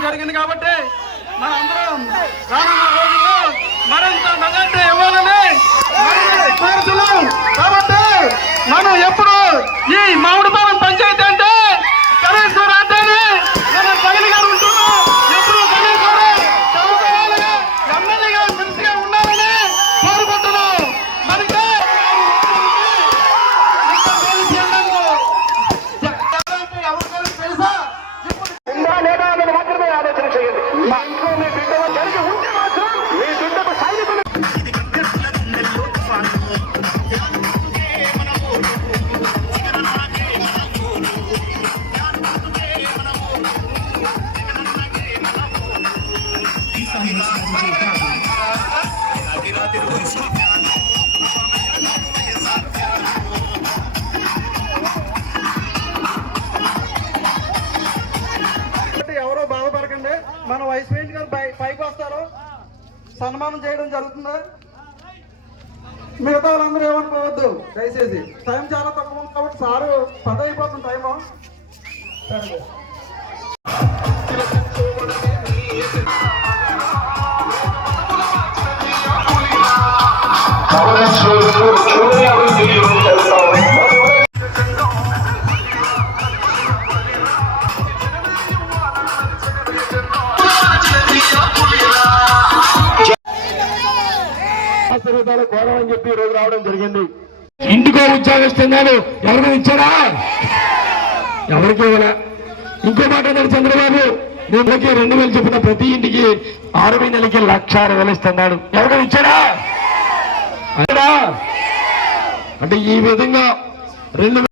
జరిగింది కాబట్టి మనందరం రానున్న ఎవరో బాధపడకండి. మన వైస్ ప్రెసిడెంట్ గారు పైకి వస్తారు. సన్మానం చేయడం జరుగుతుంది? మిగతా వాళ్ళందరూ ఏమనుకోవద్దు. దయచేసి. టైం చాలా తక్కువ ఉంది కాబట్టి సారు పదైపోతుంది అయిపోతుంది టైము. సరే. గౌరవం కోరమని చెప్పి ఈరోజు రావడం జరిగింది. ఇంటికో ఉద్యోగస్తున్నాడు ఎవరికైనా ఇచ్చారా? ఎవరికి ఇవ్వలే ఇంకో మాట అన్నాడు చంద్రబాబు. నెలకి రెండు వేలు చెప్పిన ప్రతి ఇంటికి ఆరు నెలకి లక్ష ఆరు వేలు ఇస్తున్నాడు. ఎవరికైనా ఇచ్చారా? అంటే ఈ విధంగా రెండు